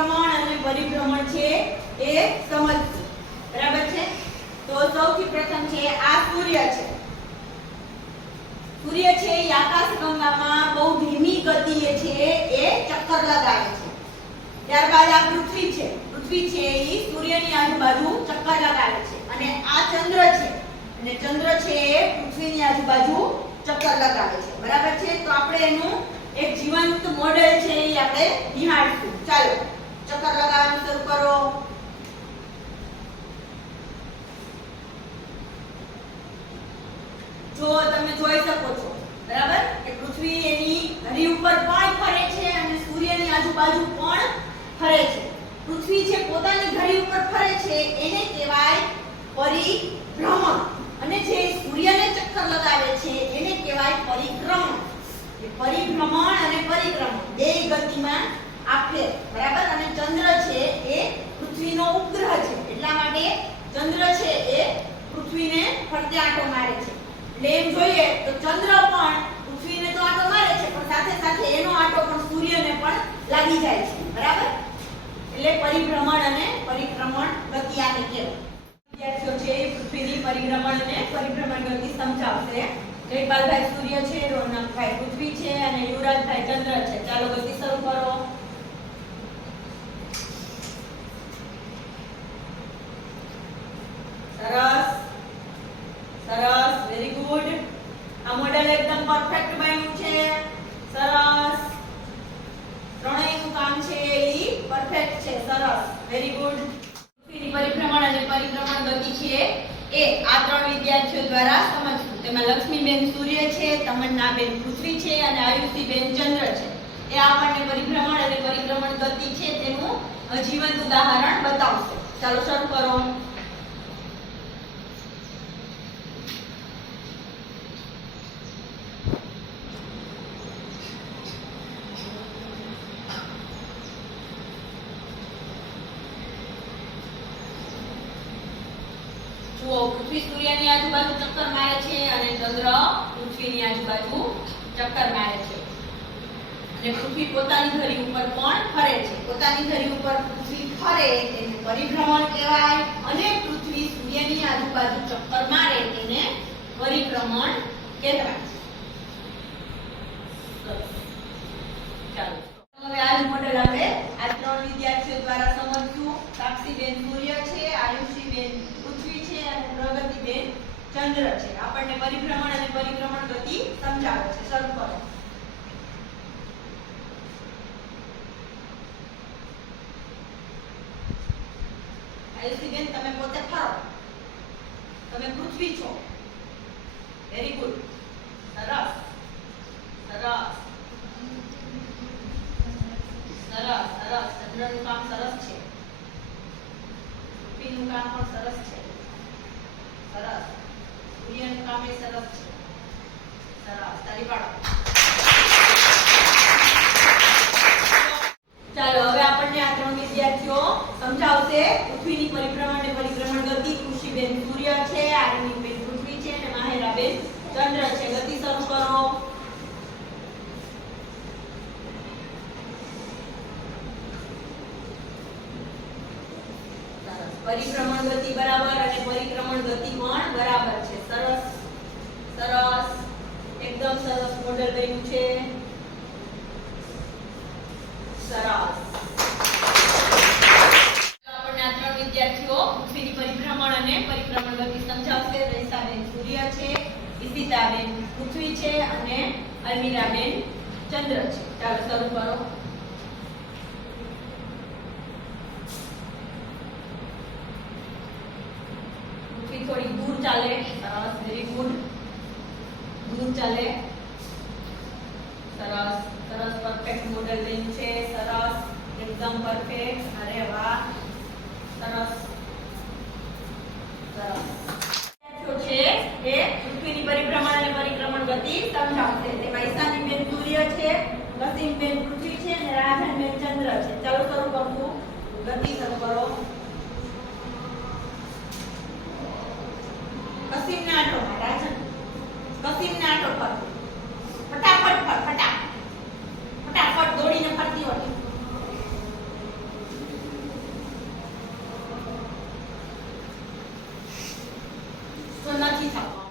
પરિભ્રમણ અને પરિભ્રમણ છે એ સમજવું. બરાબર છે? તો સૌથી પ્રથમ છે આ સૂર્ય છે. સૂર્ય છે એ આકાશગંગામાં બહુ ધીમી ગતિએ છે એ ચક્કર લગાવે છે. ત્યારબાદ આ પૃથ્વી છે. પૃથ્વી છે એ સૂર્યની આજુબાજુ ચક્કર લગાવે છે અને આ ચંદ્ર છે અને ચંદ્ર છે એ પૃથ્વીની આજુબાજુ ચક્કર લગાવે છે. બરાબર છે? તો આપણે એનું એક જીવંત મોડેલ છે એ આપણે નિહાળશું. ચાલો ચક્કર લગાવવાનું શરૂ કરો. જો તમે જોઈ શકો છો બરાબર કે પૃથ્વી એની ધરી ઉપર પણ ફરે છે અને સૂર્યની આજુબાજુ પણ ફરે છે. પૃથ્વી છે પોતાની ધરી ઉપર ફરે છે એને કહેવાય પરિભ્રમણ અને જે સૂર્યને ચક્કર લગાવે છે એને કહેવાય પરિક્રમણ. એ પરિભ્રમણ અને પરિક્રમણ બે ગતિમાં આપે. બરાબર? અને ચંદ્ર છે એ પૃથ્વીનો ઉપગ્રહ છે એટલા માટે ચંદ્ર છે એ પૃથ્વીને ફરતે આંટો મારે છે. એટલે એમ જોઈએ તો ચંદ્ર પણ પૃથ્વીને તો આંટો મારે છે પણ સાથે સાથે એનો આંટો પણ સૂર્યને પણ લાગી જાય છે. બરાબર? એટલે પરિભ્રમણ અને પરિક્રમણ ગતિ આને કહેવાય. વિદ્યાર્થીઓ છે પૃથ્વીની પરિભ્રમણ અને પરિભ્રમણ ગતિ સમજાવશે. જયપાલભાઈ સૂર્ય છે, રોનકભાઈ પૃથ્વી છે અને યુવરાજભાઈ ચંદ્ર છે. ચાલો ગતિ શરૂ કરો. સરસ સરસ, વેરી ગુડ. આ મોડેલ એકદમ પરફેક્ટ બન્યું છે. સરસ, ત્રણેયનું કામ છે એ પરફેક્ટ છે. સરસ, વેરી ગુડ. પૃથ્વીની પરિભ્રમણ અને પરિક્રમણ ગતિ છે એ આ ત્રણ વિદ્યાર્થીઓ દ્વારા સમજવું. તેમાં લક્ષ્મીબેન સૂર્ય છે, તમન્નાબેન પૃથ્વી છે અને આયુષીબેન ચંદ્ર છે. એ આપણને પરિભ્રમણ અને પરિક્રમણ ગતિ છે તેનું જીવંત ઉદાહરણ બતાવશે. ચાલો શરૂ કરો. પૃથ્વી સૂર્યની આજુબાજુ ચક્કર મારે છે અને ચંદ્ર પૃથ્વીની આજુબાજુ ચક્કર મારે છે અને પૃથ્વી પોતાની ધરી ઉપર પણ ફરે છે. પોતાની ધરી ઉપર પૃથ્વી ફરે તેને પરિભ્રમણ કહેવાય અને પૃથ્વી સૂર્યની આજુબાજુ ચક્કર મારે તેને પરિક્રમણ કહેવાય. ચાલો હવે આ મોડેલ આપણે આ ત્રણ વિદ્યાર્થીઓ દ્વારા સમજશું. સાક્ષીબેન સૂર્ય છે, આયુષીબેન પૃથ્વી છે અને પ્રગતિબેન ચંદ્ર છે. આપણને પરિભ્રમણ અને પરિક્રમણ ગતિ સમજાવે છે. શરૂ કરો. આયુષીબેન તમે પોતે ફરો. તમે પૃથ્વી છો. Very good. સરસ સરસ સરસ સરસ. ચંદ્રનું કામ સરસ છે. પૃથ્વીનું કામ પણ સરસ છે. સરસ. સૂર્યનું કામ એ સરસ છે. સરસ. તાળી પાડો. ચાલો હવે આપણને આ ત્રણ વિદ્યાર્થીઓ સમજાવશે પૃથ્વીની પરિભ્રમણ અને પરિક્રમણ ગતિ. ખુશીબેન સૂર્ય છે, આરમીબેન પૃથ્વી છે અને માહેરાબેન ચંદ્ર છે. ગતિ શરૂ કરો. પરિભ્રમણ ગતિ બરાબર અને પરિક્રમણ ગતિ પણ બરાબર છે. સરસ સરસ, એકદમ સરસ મોડેલ બન્યું છે. સરસ. આપણને આ ત્રણ વિદ્યાર્થીઓ પૃથ્વીની પરિભ્રમણ અને પરિક્રમણ ગતિ સમજાવશે. રૈસાબેન સૂર્ય છે, ઈશિતાબેન પૃથ્વી છે અને અલ્મીરાબેન ચંદ્ર છે. ચાલો શરૂ કરો. થોડી દૂર ચાલે. સરસ, વેરી ગુડ. દૂર ચાલે. સરસ સરસ, પરફેક્ટ મોડેલ બન્યું છે. સરસ, એકદમ પરફેક્ટ. અરે વાહ, સરસ સરસ. છે એ પૃથ્વીની પરિભ્રમણ અને પરિક્રમણ ગતિ સમજાવશે. તેમાં ઈશાનીબેન સૂર્ય છે, વસીમબેન પૃથ્વી છે અને રાધાબેન ચંદ્ર છે. ચાલો શરૂ કરશું. ગતિ શરૂ કરો. કસીમ નાટો રાજન કસીમ નાટો પર ફટાફટ પર ફટાફટ દોડીને ફરતી હોય. નથી આપવામાં